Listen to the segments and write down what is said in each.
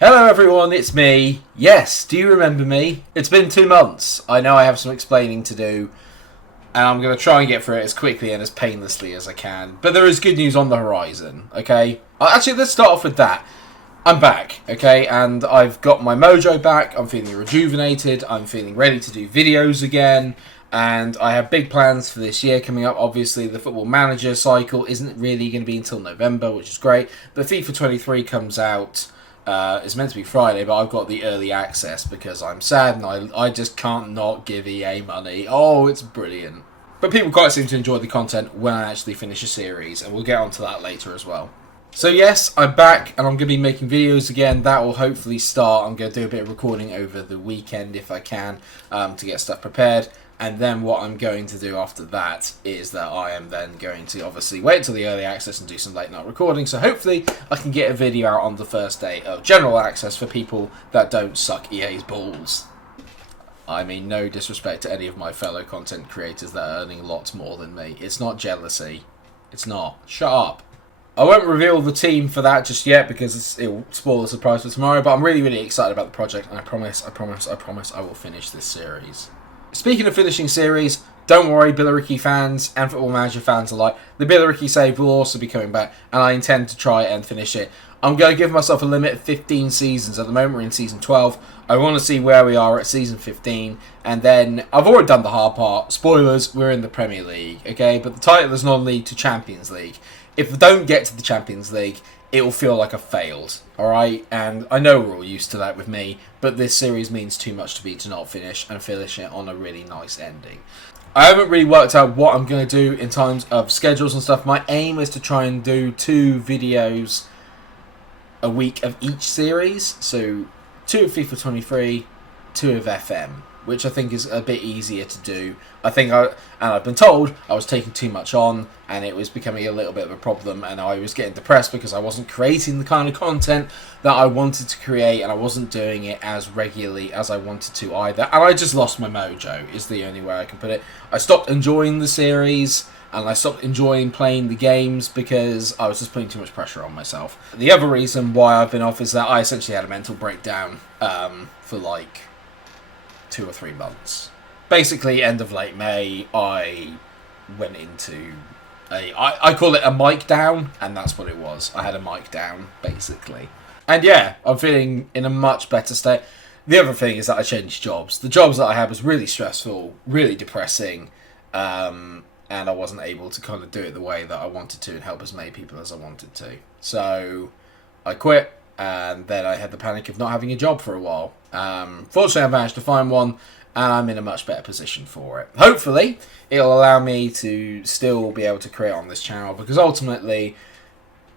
Hello everyone, it's me. Yes, do you remember me? It's been 2 months. I know I have some explaining to do, and I'm going to try and get through it as quickly and as painlessly as I can. But there is good news on the horizon, okay? Actually, let's start off with that. I'm back, okay? And I've got my mojo back. I'm feeling rejuvenated. I'm feeling ready to do videos again. And I have big plans for this year coming up. Obviously, the Football Manager cycle isn't really going to be until November, which is great. But FIFA 23 comes out. It's meant to be Friday, but I've got the early access because I'm sad and I just can't not give EA money. Oh, it's brilliant. But people quite seem to enjoy the content when I actually finish a series, and we'll get onto that later as well. So yes, I'm back and I'm going to be making videos again. That will hopefully start. I'm going to do a bit of recording over the weekend if I can to get stuff prepared. And then what I'm going to do after that is that I am then going to obviously wait till the early access and do some late night recording. So hopefully I can get a video out on the first day of general access for people that don't suck EA's balls. I mean, no disrespect to any of my fellow content creators that are earning lots more than me. It's not jealousy. It's not. Shut up. I won't reveal the team for that just yet because it will spoil the surprise for tomorrow. But I'm really, really excited about the project. And I promise I will finish this series. Speaking of finishing series, don't worry, Billericay fans and Football Manager fans alike. The Billericay save will also be coming back, and I intend to try and finish it. I'm going to give myself a limit of 15 seasons. At the moment, we're in season 12. I want to see where we are at season 15, and then I've already done the hard part. Spoilers, we're in the Premier League, okay? But the title is non-league to Champions League. If we don't get to the Champions League, it will feel like I failed, alright? And I know we're all used to that with me, but this series means too much to me to not finish and finish it on a really nice ending. I haven't really worked out what I'm going to do in terms of schedules and stuff. My aim is to try and do 2 videos a week of each series. So 2 of FIFA 23, 2 of FM, which I think is a bit easier to do. I've been told I was taking too much on and it was becoming a little bit of a problem, and I was getting depressed because I wasn't creating the kind of content that I wanted to create, and I wasn't doing it as regularly as I wanted to either. And I just lost my mojo, is the only way I can put it. I stopped enjoying the series and I stopped enjoying playing the games because I was just putting too much pressure on myself. The other reason why I've been off is that I essentially had a mental breakdown for like 2 or 3 months. Basically, end of late May, I went into I call it a mic down, and that's what it was. I had a mic down, basically. And yeah, I'm feeling in a much better state. The other thing is that I changed jobs. The jobs that I had was really stressful, really depressing, and I wasn't able to kind of do it the way that I wanted to and help as many people as I wanted to. So I quit, and then I had the panic of not having a job for a while. Fortunately, I managed to find one, and I'm in a much better position for it. Hopefully, it'll allow me to still be able to create on this channel, because ultimately,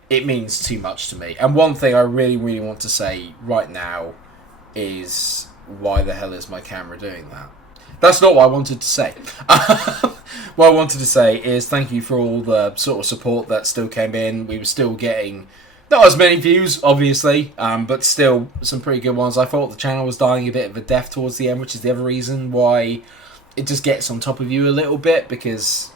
it means too much to me. And one thing I really, really want to say right now is, why the hell is my camera doing that? That's not what I wanted to say. What I wanted to say is thank you for all the sort of support that still came in. We were still getting not as many views, obviously, but still some pretty good ones. I thought the channel was dying a bit of a death towards the end, which is the other reason why it just gets on top of you a little bit, because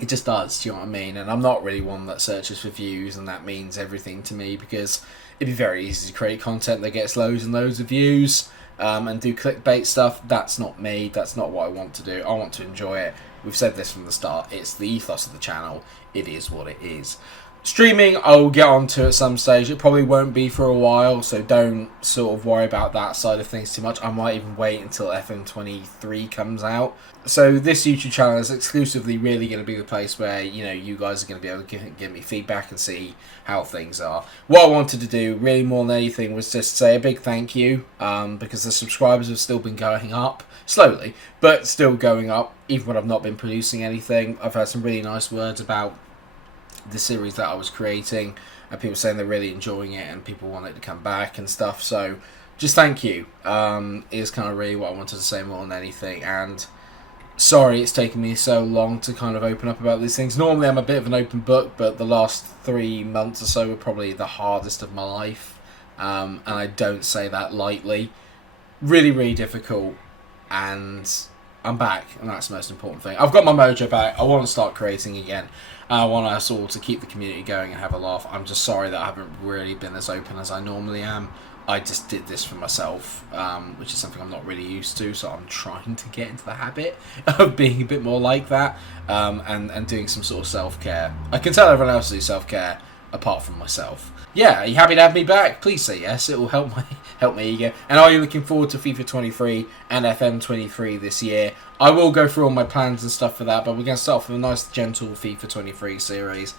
it just does, do you know what I mean? And I'm not really one that searches for views, and that means everything to me, because it'd be very easy to create content that gets loads and loads of views and do clickbait stuff. That's not me. That's not what I want to do. I want to enjoy it. We've said this from the start. It's the ethos of the channel. It is what it is. Streaming, I'll get onto at some stage. It probably won't be for a while, so don't sort of worry about that side of things too much. I might even wait until FM23 comes out. So this YouTube channel is exclusively really going to be the place where, you know, you guys are going to be able to give me feedback and see how things are. What I wanted to do, really more than anything, was just say a big thank you, because the subscribers have still been going up, slowly, but still going up, even when I've not been producing anything. I've had some really nice words about the series that I was creating, and people saying they're really enjoying it and people want it to come back and stuff. So just thank you is kind of really what I wanted to say more than anything. And sorry it's taken me so long to kind of open up about these things. Normally I'm a bit of an open book, but the last 3 months or so were probably the hardest of my life, and I don't say that lightly. Really, really difficult, and I'm back, and that's the most important thing. I've got my mojo back. I want to start creating again. I want us all to keep the community going and have a laugh. I'm just sorry that I haven't really been as open as I normally am. I just did this for myself, which is something I'm not really used to, so I'm trying to get into the habit of being a bit more like that, and doing some sort of self-care. I can tell everyone else to do self-care apart from myself. Yeah, are you happy to have me back? Please say yes. It will help my ego. And are you looking forward to FIFA 23 and FM 23 this year? I will go through all my plans and stuff for that, but we're going to start off with a nice, gentle FIFA 23 series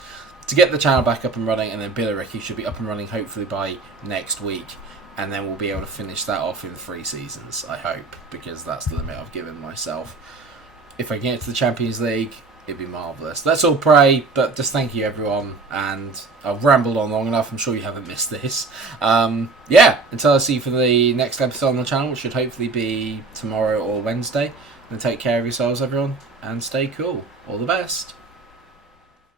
to get the channel back up and running, and then Billericay should be up and running hopefully by next week. And then we'll be able to finish that off in 3 seasons, I hope, because that's the limit I've given myself. If I get into the Champions League, it'd be marvellous. Let's all pray, but just thank you, everyone. And I've rambled on long enough. I'm sure you haven't missed this. Yeah, until I see you for the next episode on the channel, which should hopefully be tomorrow or Wednesday. And take care of yourselves, everyone, and stay cool. All the best.